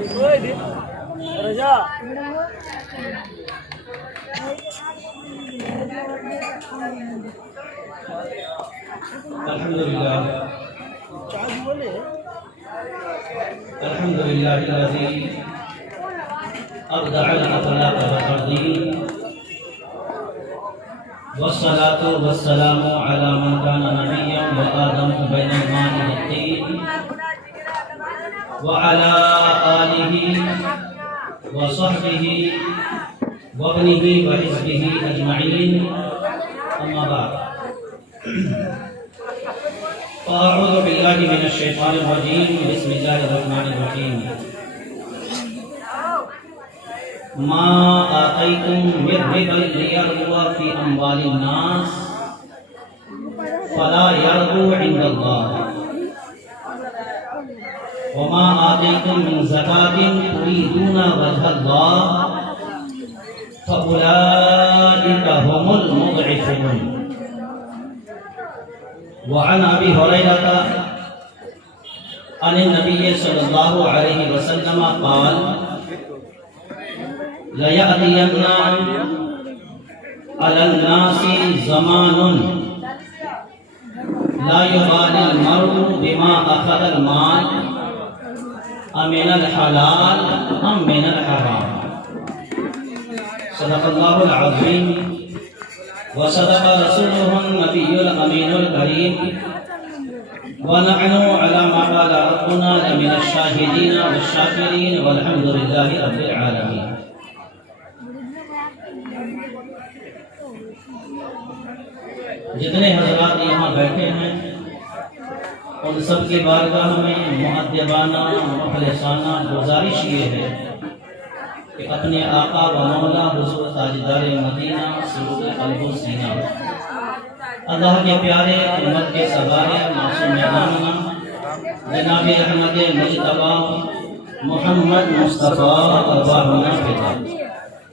الحمدللہ الذی ابدع الاخلاق والتقدیر والصلاة والسلام على من كان نبيا وآدم بين الماء والطين وعلى آله وصحبه وابنه وحزبه أجمعين أما بعد فأعوذ بالله من الشيطان الرجيم بسم الله الرحمن الرحيم ما آتيتم من ربا ليربو في أموال الناس فلا يربو عند الله وما آتيتم من زكاة تريدون وجه الله فأولئك هم المضعفون. وعن أبي هريرة عن النبي صلى الله عليه وسلم قال لَيَأْتِيَنَّ عَلَى النَّاسِ زَمَانٌ لَا يُبَالِي الْمَرْءُ بِمَا أَخَذَ الْمَالَ أَمِنَ الْحَلَالِ أَمْ مِنَ الْحَرَامِ. صدق الله العظيم وصدق رسوله النبي الأمين الكريم ونحن على ما قال ربنا لمن الشاهدين والشاكرين والحمد لله رب العالمين. جتنے حضرات یہاں بیٹھے ہیں ان سب کی بارگاہ میں مؤدبانہ مخلصانہ گزارش یہ ہے کہ اپنے آقا و مولا حضور تاجدار مدینہ سرور قلب و سینہ اللہ کے پیارے امت کے سوارے معصوم امامنا جناب احمد مجتبی محمد مصطفیٰ ارواحنا فدا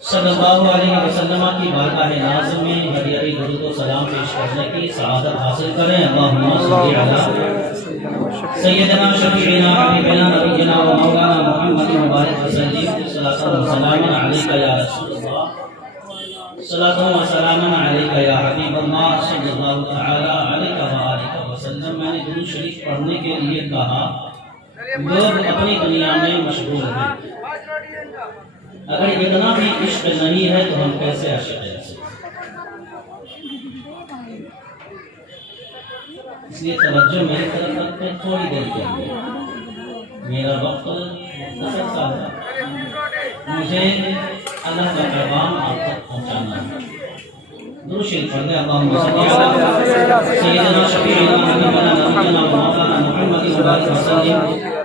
صلی اللہ علیہ وسلم کی بارگاہ نازم میں ہدیہ درود و سلام پیش کرنے کی سعادت حاصل کریں. اللہم صلی علی سیدنا شفیعنا حبیبنا نبینا و مولانا محمد مبارک وسلم. صلاۃ و سلام علیک یا رسول اللہ، صلاۃ و سلام علیک یا حبیب اللہ صلی اللہ تعالی علیہ وآلہ وسلم. میں نے درود شریف پڑھنے کے لیے کہا لوگ اپنی دنیا میں مشغول ہیں، اگر اتنا بھی عشق نہیں ہے تو ہم کیسے عاشق ہیں؟ اس لیے توجہ میری طرف رکھتے ہیں تھوڑی دیر کے لیے. میرا وقت مختصر سا ہے، مجھے اللہ کا پیغام آپ تک پہنچانا ہے. درود شریف پڑھ لیں. اللہم صلی علی سیدنا شفیعنا حبیبنا نبینا و مولانا محمد مبارک وسلم.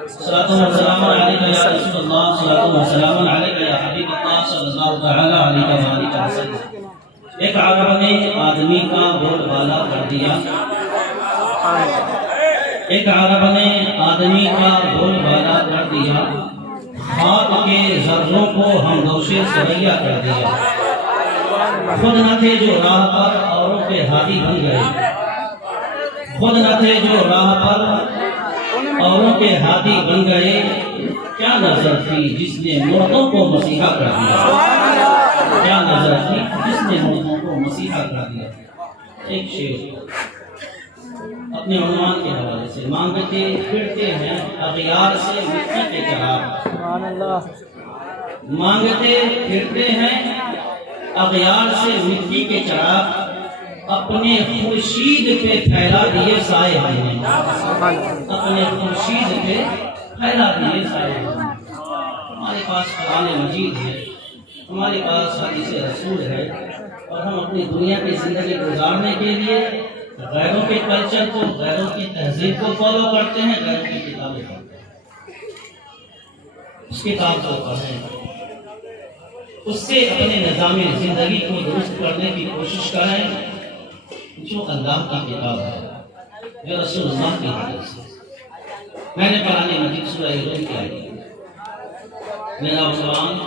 صلاۃ و سلام علیک یا رسول اللہ، صلاۃ و سلام علیک یا حبیب اللہ صلی اللہ تعالی علیہ وآلہ وسلم. ایک عرب نے آدمی کا بول بالا کر دیا، ایک عرب نے آدمی کا بول بالا کر دیا، خاک کے ذروں کو ہمدوش سریا کر دیا. خود نہ تھے جو راہ پر اوروں کے ہادی بن گئے، خود نہ تھے جو راہ پر اوروں کے ہادی بن گئے. کیا نظر تھی جس نے مردوں کو مسیحا کر دیا، کیا نظر تھی جس نے مردوں کو مسیحا کر دیا. ایک شعر اپنے عنوان کے حوالے سے. مانگتے پھرتے ہیں اغیار سے مٹی کے چراغ، مانگتے پھرتے ہیں اغیار سے مٹی کے چراغ، اپنے خورشید پہ پھیلا دیے سائے ہم نے، اپنے خورشید پہ پھیلا دیے سائے ہم نے. ہمارے پاس قرآن مجید ہے، ہمارے پاس حدیث رسول ہے، اور ہم اپنی دنیا کی زندگی گزارنے کے لیے غیروں کے کلچر کو، غیروں کی تہذیب کو فالو کرتے ہیں، غیروں کی کتابیں پڑھتے ہیں. اس کتاب کو پڑھیں، اس سے اپنے نظام زندگی کو درست کرنے کی کوشش کریں جو اللہ کی کتاب ہے، جو رسول اللہ کی حدیث ہے. میں نے قرآن مجید سورہ روم کی آئی، میرا عنوان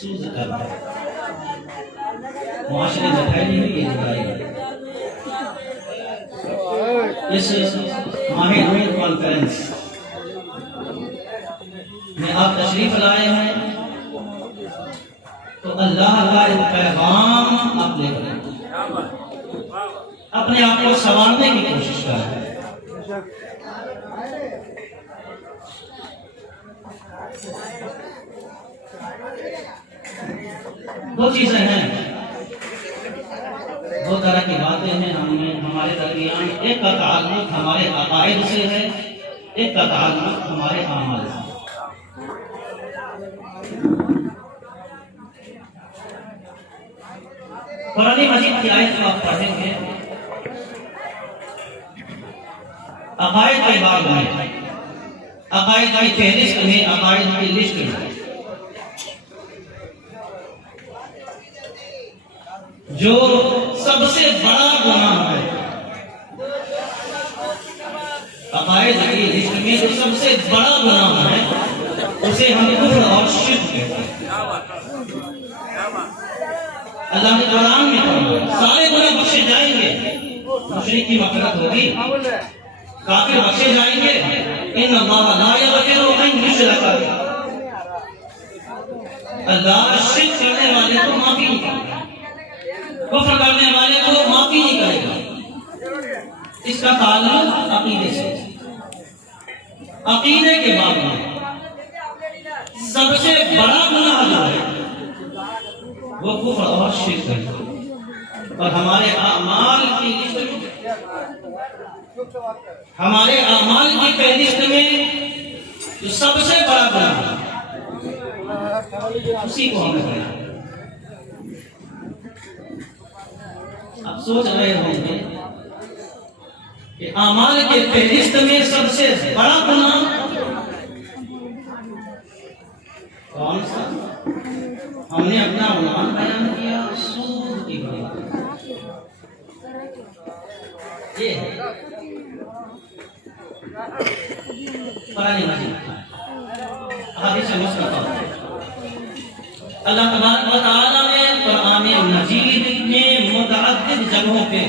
سوز کر ہے. معاشرے میں پھیلی ہوئی یہ برائی ہے. اس ماہ روم کانفرنس میں آپ تشریف لائے ہیں تو اللہ کا ایک پیغام آپ لے کر اپنے آپ کو سنوارنے کی کوشش کر رہے ہیں۔ دو چیزیں ہیں، دو طرح کی باتیں ہیں ہمارے درمیان، ایک کا تعلق ہمارے عقائد سے ہے، ایک کا تعلق ہمارے اعمال سے۔ قرآن مجید کی آیت کو آپ پڑھیں گے، عقائد کے باب میں، عقائد کی فہرست میں، عقائد کی لسٹ میں جو سب سے بڑا گناہ ہے، عقائد کی لسٹ میں جو سب سے بڑا گناہ ہے اسے ہم کفر اور شرک کہتے ہیں۔ اللہ نے قرآن میں فرمایا سارے گناہ بخشے جائیں گے، مشرک کی مغفرت ہوگی، کافر بخشے جائیں گے، ان اللہ لا یغفر ان یشرک بہ، اللہ شرک کرنے والے کو معافی نہیں کرے گا، کفر کرنے والے کو معافی نہیں کرے گا۔ اس کا تعلق عقیدے سے، عقیدے کے باب میں سب سے بڑا گناہ جو ہے وہ کفر اور شرک ہے، اور ہمارے اعمال کی لسٹ میں، ہمارے اعمال کی فہرست میں جو سب سے بڑا گناہ ہے اسی کو ہمیں کرنا ہے۔ آپ سوچ رہے ہوں گے کہ اعمال کے فہرست میں سب سے بڑا گناہ کون سا؟ ہم نے اپنا عنوان بیان کیا سود کی بات، یہ ہے قرآن مجید، احادیث مصطفیٰ۔ اللہ تبارک و تعالی نے قرآن مجید میں متعدد جگہوں پہ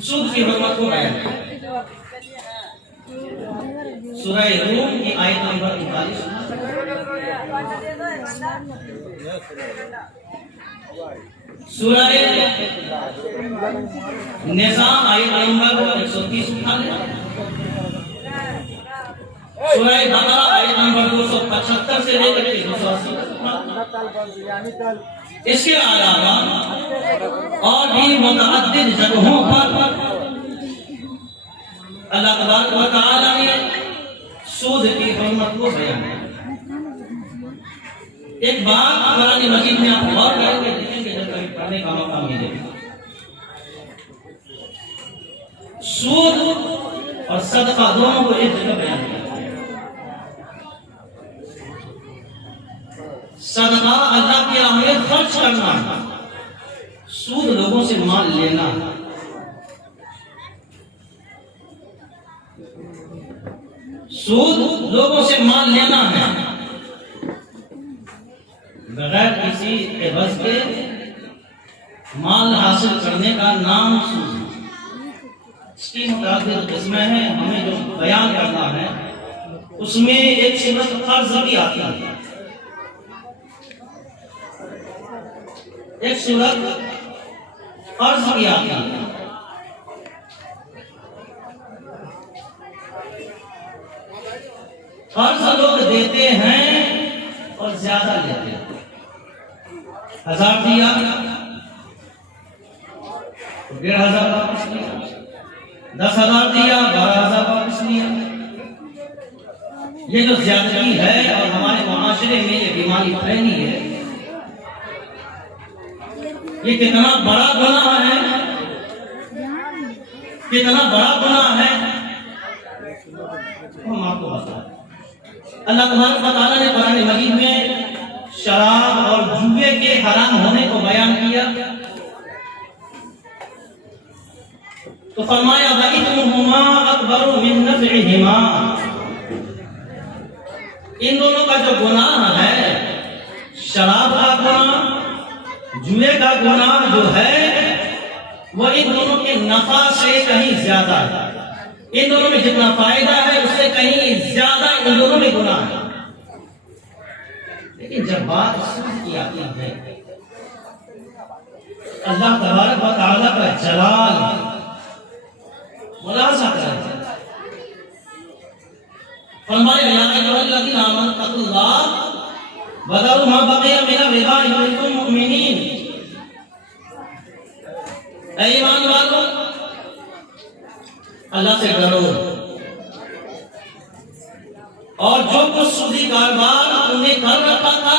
سود کی حرمت کو بیان کیا۔ سورہ روم کی آیت نمبر 39، سورہ نساء آیت نمبر 130، سورہ بقرہ آیت نمبر 275 سے لے کر 280۔ اس کے علاوہ اور بھی متعدد جگہوں پر اللہ تبارک و تعالی نے سود کی حرمت کو بیان کیا۔ ایک بات قرآن مجید میں آپ غور کریں گے، دیکھیں گے جب کبھی پڑھنے کا موقع ملے، سود اور صدقہ دونوں کو ایک جگہ بیان کیا۔ صدقہ اللہ کی راہ میں خرچ کرنا، سود لوگوں سے مال لینا۔ سود لوگوں سے مال لینا ہے بغیر کسی عوض کے، مال حاصل کرنے کا نام سود۔ اس کی متعدد قسمیں ہیں، ہمیں جو بیان کرنا ہے اس میں ایک صورت قرض بھی آتی ہے، ایک صورت قرض بھی آتی ہے۔ قرض لوگ دیتے ہیں اور زیادہ لیتے ہیں، 1000 دیا 1500 واپس لیا، 10,000 دیا 12,000 واپس لیا۔ یہ جو زیادتی ہے اور ہمارے معاشرے میں یہ بیماری پھیلی ہے، یہ کتنا بڑا گناہ ہے، کتنا بڑا گناہ ہے ہم آپ کو بتائیں۔ اللہ تبارک و تعالی نے قرآن مجید میں شراب اور جوئے کے حرام ہونے کو بیان کیا تو فرمایا وَإِثْمُهُمَا أَكْبَرُ مِن نَّفْعِهِمَا، ان دونوں کا جو گناہ ہے، شراب کا گناہ، جوئے کا گناہ جو ہے، وہ ان دونوں کے نفع سے کہیں زیادہ ہے۔ ان دونوں میں جتنا فائدہ ہے اس سے کہیں زیادہ ان دونوں میں گناہ ہے، لیکن جب بات سود کی آتی ہے اللہ تبارک و تعالیٰ کا جلال ملاحظہ کریں، فرمایا یا ایھا الذین آمنوا اتقوا اللہ وذروا ما بقی من الربا ان کنتم مؤمنین، اے ایمان والو اللہ سے ڈرو اور جو کچھ سودی کاروبار تم نے کر رکھا تھا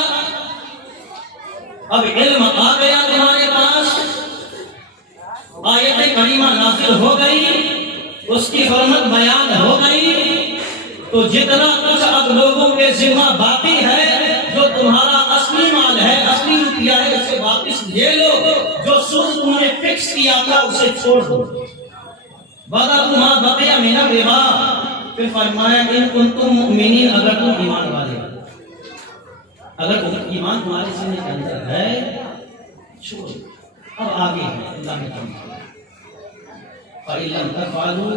اب علم آ گیا تمہارے پاس، آیت کریمہ نازل ہو گئی، اس کی حرمت بیان ہو گئی، تو جتنا کچھ اب لوگوں کے ذمہ باقی ہے، جو تمہارا اصلی مال ہے، اصلی روپیہ ہے، اسے واپس لے لو، جو سود تم نے فکس کیا تھا اسے چھوڑ دو، وَذَرُوا مَا بَقِیَ مِنَ الرِّبَا، پھر فرمایا ان کنتم مؤمنین، اگر تم ایمان والے ہو، اگر ایمان تمہارے سینے کے اندر ہے چھوڑ دو۔ اب آگے ہے اللہ نے فرمایا فَإِن لَّمْ تَفْعَلُوا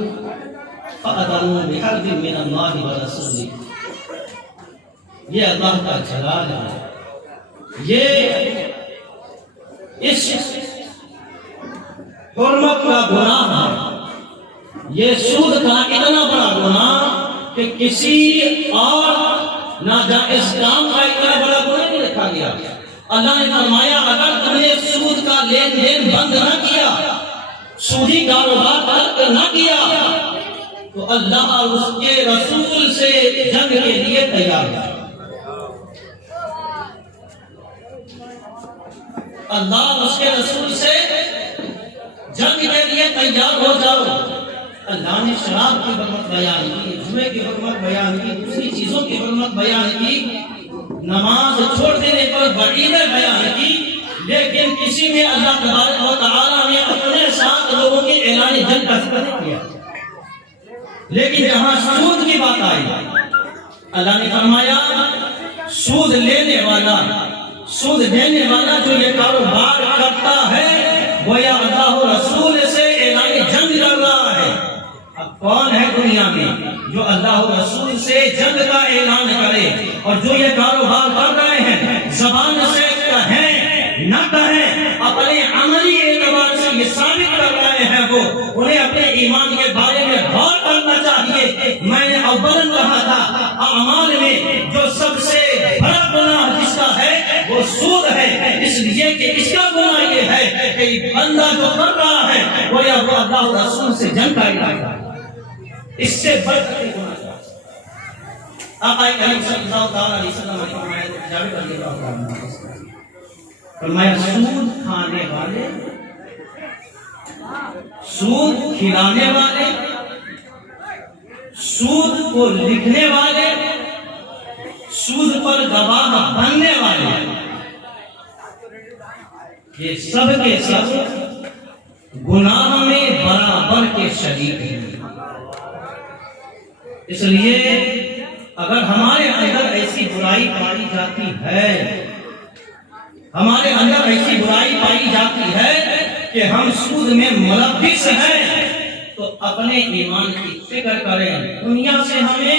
فَأَذَنُوا بِحَرْبٍ مِّنَ اللَّهِ وَرَسُولِهِ، یہ اللہ کا جلال ہے، یہ اس حرمت کا گناہ ہے، یہ سود کا اتنا بڑا گناہ کہ کسی اور ناجائز کام کا اتنا بڑا گناہ نہیں رکھا گیا۔ اللہ نے فرمایا اگر تم نے سود کا لین دین بند نہ کیا، سودی کاروبار ترک نہ کیا، تو اللہ اور اس کے رسول سے جنگ کے لیے تیار ہے۔ اللہ اور اس کے رسول سے جنگ کے لیے تیار ہو جاؤ۔ اللہ نے شراب کی حرمت بیان کی، جمعے کی حرمت بیان کی، دوسری چیزوں کی حرمت بیان کی، نماز چھوڑ دینے پر وعیدیں بیان کی، لیکن کسی میں اللہ تبارک و تعالیٰ نے اپنے ساتھ لوگوں کے اعلان جنگ کا ذکر نہیں کیا۔ لیکن جہاں سود کی بات آئی، اللہ نے فرمایا سود لینے والا، سود دینے والا جو یہ کاروبار کرتا ہے گویا اللہ و رسول سے اعلان جنگ کر رہا ہے۔ اب کون ہے دنیا میں جو اللہ و رسول سے جنگ کا اعلان کرے؟ اور جو یہ کاروبار کر رہے ہیں زبان سے کہیں نہ کہیں، اپنے عملی اعتبار سے یہ ثابت کر رہے ہیں، وہ انہیں اپنے ایمان کے بارے میں غور کرنا چاہیے۔ میں نے اولاً کہا تھا اعمال میں جو سب سے بڑا گناہ جس کا ہے وہ سود ہے، اس لیے کہ اس کا گناہ یہ ہے کہ بندہ جو کر رہا ہے وہ اللہ و رسول سے جنگ کا ارادہ ہے، اس سے بڑھ کر گناہ ہے۔ آقا کریم صلی اللہ علیہ وسلم نے فرمایا جابر رضی اللہ عنہ فرمایا سود کھانے والے، سود کھلانے والے، سود کو لکھنے والے، سود پر گواہ بننے والے، یہ سب کے سب گناہ میں برابر کے شریک ہیں۔ اس لیے اگر ہمارے اندر ایسی برائی پائی جاتی ہے، ہمارے اندر ایسی برائی پائی جاتی ہے کہ ہم سود میں ملوث ہیں، تو اپنے ایمان کی فکر کریں۔ دنیا سے ہمیں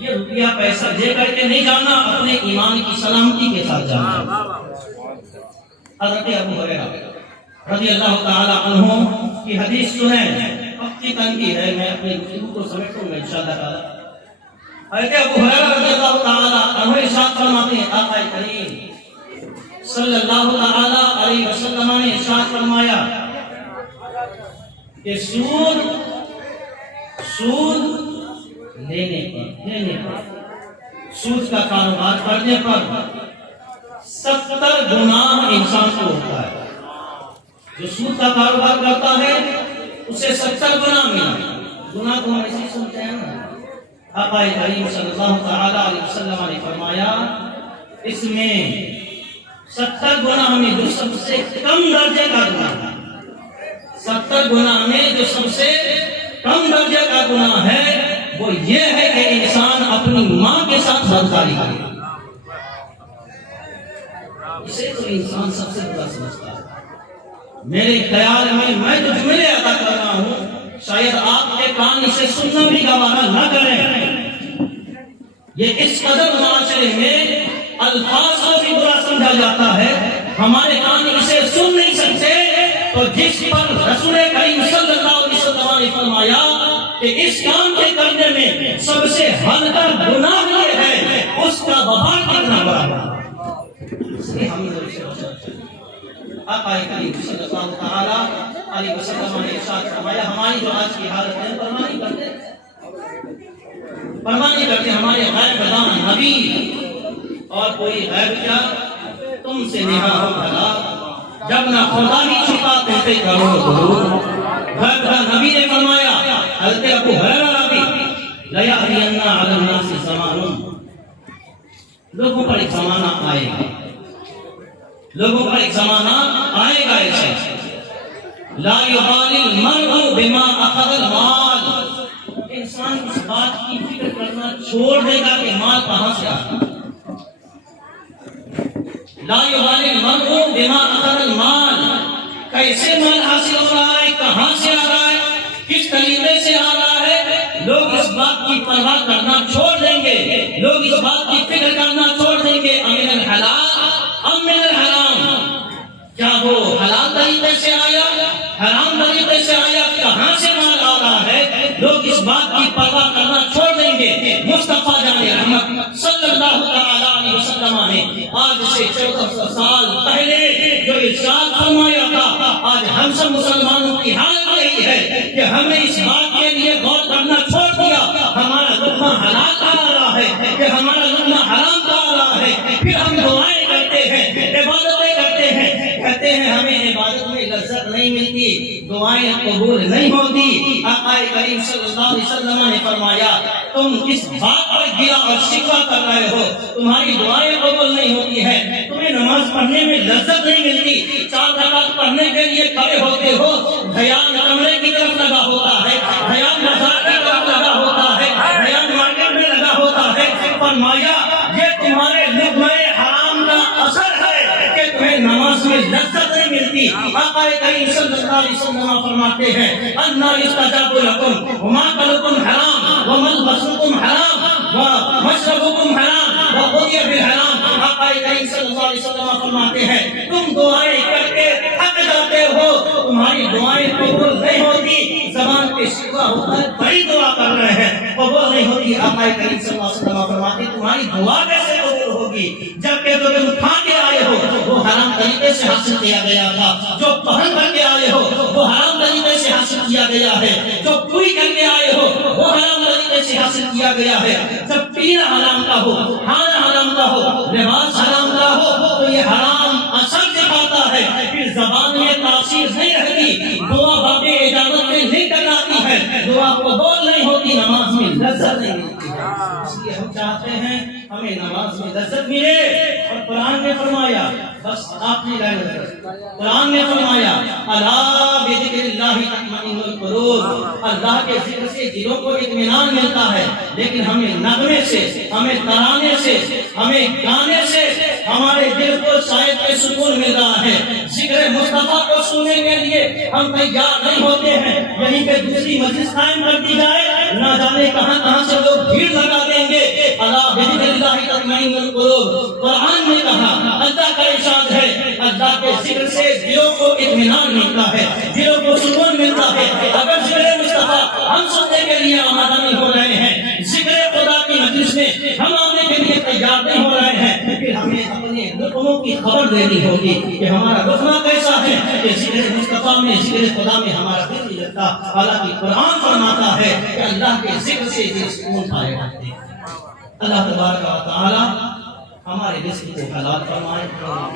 یہ روپیہ پیسہ دے کر کے نہیں جانا، اپنے ایمان کی سلامتی کے ساتھ جانا۔ حضرت ابو ہریرہ رضی اللہ تعالی عنہ کی حدیث سنیں، وقت کی تنگی ہے، میں اپنے گفتگو کو سمیٹوں گا انشاءاللہ تعالی۔ حضرت ابو ہریرہ رضی اللہ تعالی عنہ ارشاد فرماتے ہیں آقا کریم صلی اللہ تعالی علیہ وسلم نے ارشاد فرمایا کہ سود لینے پر، سود کا کاروبار کرنے پر 70 گناہ انسان کو ہوتا ہے۔ جو سود کا کاروبار کرتا ہے اسے 70 گناہ ملا۔ گناہ کو ہم ایسے سنتے ہیں نا، آقا کریم صلی اللہ تعالی علیہ وسلم نے فرمایا اس میں 70 گناہ میں جو سب سے کم درجے کا گناہ ہے، 70 گناہ میں جو سب سے کم درجے کا گناہ ہے وہ یہ ہے کہ انسان اپنی ماں کے ساتھ بدکاری کرے۔ اسے تو انسان سب سے بڑا سمجھتا ہے۔ میرے خیال میں جو جملے ادا کر رہا ہوں شاید آپ کے کان اسے سننا بھی گوارا نہ کریں، یہ اس قدر معاشرے میں الفاظ کو بھی برا سمجھا جاتا ہے، ہمارے کان اسے سن نہیں سکتے، تو جس پر رسول کریم صلی اللہ علیہ وسلم نے فرمایا کہ اس کام کے کرنے میں سب سے ہلکا گناہ یہ ہے، اس کا وبال کتنا بڑا ہے۔ اس لیے ہم آقا کریم صلی اللہ علیہ وسلم نے ارشاد فرمایا، ہماری جو آج کی حالت ہے پرواہ نہیں کرتے ہمارے غیب بدان نبی، اور کوئی غیب کیا تم سے نہا ہو بھلا، جب نہ خدا ہی چھپاتے تھے کرو ضرور۔ غیب کا نبی نے فرمایا، حضرت ابو ہریرہ رضی لیأتین علی الناس زمان، لوگوں پر ایک زمانہ آئے گا، لوگوں پر ایک زمانہ آئے گا ایسے، لا یبالی المرء بما اخذ المال، انسان اس بات کی فکر کرنا چھوڑ دے گا کہ مال کہاں سے آیا۔ لا یبالی المرء بما اخذ المال، کیسے مال حاصل ہو رہا ہے، کہاں سے آ رہا ہے، کس طریقے سے آ رہا ہے، لوگ اس بات کی پرواہ کرنا چھوڑ دیں گے، لوگ اس بات کی فکر کرنا چھوڑ دیں گے، امن الحلال ام من الحرام، کیا وہ حلال طریقے سے آیا، حرام طریقے سے آیا، کہاں سے مال آ رہا ہے، لوگ اس بات کی پرواہ کرنا چھوڑ دیں گے۔ مصطفیٰ جان رحمت صلی اللہ علیہ وسلم نے آج سے 1400 سال پہلے جو ارشاد فرمایا تھا، آج ہم سب مسلمانوں کی حالت یہی ہے کہ ہم نے اس بات کے لیے غور کرنا چھوڑ دیا، ہمارا لقمہ حلال کا آ رہا ہے کہ ہمارا لقمہ حرام کا آ رہا ہے، پھر ہم دعائیں کرتے ہیں، عبادتیں کرتے ہیں، کہتے ہیں ہمیں عبادت میں لذت نہیں ملتی، دعائیں قبول نہیں ہوتی۔ آقا کریم صلی اللہ علیہ وسلم نے فرمایا، تم اس بات پر گرا اور شکوہ کر رہے ہو، تمہاری دعائیں قبول نہیں ہوتی ہیں، تمہیں نماز پڑھنے میں لذت نہیں ملتی، 4 رکعت پڑھنے کے لیے کھڑے ہوتے ہو، دھیان کمرے کی طرف لگا ہوتا ہے، دھیان بازار کی طرف لگا ہوتا ہے، دھیان مارکیٹ میں لگا ہوتا ہے۔ فرمایا یہ تمہارے لقمہ حرام کا اثر ہے کہ تمہیں نماز میں لذت نہیں ملتی۔ آقا کریم صلی اللہ علیہ وسلم فرماتے ہیں، انا یستجاب لکم وما کلکم حرام وملبسکم حرام ومشربکم حرام وغذی بالحرام۔ آقا کریم صلی اللہ علیہ وسلم فرماتے ہیں، تم دعائیں کر کے تھک جاتے ہو، تمہاری دعائیں قبول نہیں ہوتی، زبان پہ شکوہ ہوتا ہے، بڑی دعا کر رہے ہیں، قبول نہیں ہوتی۔ آقا کریم صلی اللہ علیہ وسلم فرماتے ہیں، تمہاری دعا کیسے قبول ہوگی جبکہ جو تم کھا کے آئے ہو وہ حرام طریقے سے حاصل کیا گیا تھا، جو پہن کر کے آئے ہو وہ حرام طریقے سے حاصل کیا گیا ہے، جو پوری کر کے آئے ہو وہ حرام طریقے سے حاصل کیا گیا ہے۔ جب پینا حرام کا ہو، کھانا حرام کا ہو، لباس حرام کا ہو، تو یہ حرام اثر دکھاتا ہے، پھر زبان میں تاثیر نہیں رہتی، دعا باب اجابت میں نہیں ٹکراتی ہے، دعا قبول نہیں ہوتی، نماز میں لذت نہیں ملتی۔ اس لیے ہم چاہتے ہیں ہمیں نماز میں لذت ملے، اور قرآن نے فرمایا، بس آخری لائن قرآن نے فرمایا، الا بذکر اللہ تطمئن القلوب، اللہ کے ذکر سے دلوں کو اطمینان ملتا ہے، لیکن ہمیں نغمے سے، ہمیں ترانے سے، ہمیں گانے سے ہمارے دل کو شاید کے سکون مل رہا ہے۔ ذکر مصطفیٰ کو سننے کے لیے ہم تیار نہیں ہوتے ہیں، یہیں پہ دوسری مجلس قائم کر دی جائے، نہ جانے کہاں کہاں سے لوگ بھیڑ لگا دیں گے۔ الا بذکر اللہ تطمئن القلوب، قرآن نے کہا، اللہ کا ارشاد ہے، اللہ کے ذکر سے دلوں کو اطمینان ملتا ہے، دلوں کو سکون ملتا ہے۔ اگر ذکر مصطفیٰ ہم سننے کے لیے آمادہ نہیں ہو رہے ہیں، ذکر خدا کی مجلس میں ہم آنے کے لیے تیار نہیں ہو رہے ہیں، پھر ہمیں اپنے لقموں کی خبر دینی ہوگی کہ ہمارا لقمہ کیسا ہے، کہ ذکر مصطفیٰ میں، ذکر خدا میں ہمارا دل نہیں لگتا۔ حالانکہ قرآن فرماتا ہے کہ اللہ کے ذکر سے دل سکون پائے جاتے ہیں۔ اللہ تبارک و تعالی ہمارے رزق کو حلال فرمائے،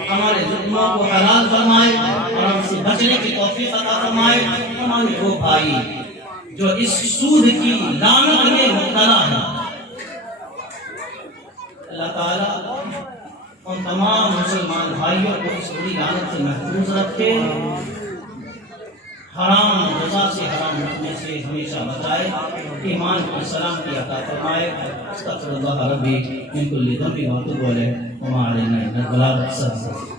ہمارے لقموں کو حلال فرمائے، اور ہم سے بچنے کی توفیق عطا فرمائے۔ ہمارے وہ بھائی جو اس سود کی لعنت میں مبتلا ہے، اللہ تعالیٰ ان تمام مسلمان بھائیوں کو اس بری لعنت سے محفوظ رکھے، حرام غذا سے، حرام رکھنے سے ہمیشہ بچائے، ایمان کی سلامتی عطا فرمائے۔ استغفر اللہ ربی من کل ذنب واتوب الیہ وما علینا الا البلاغ۔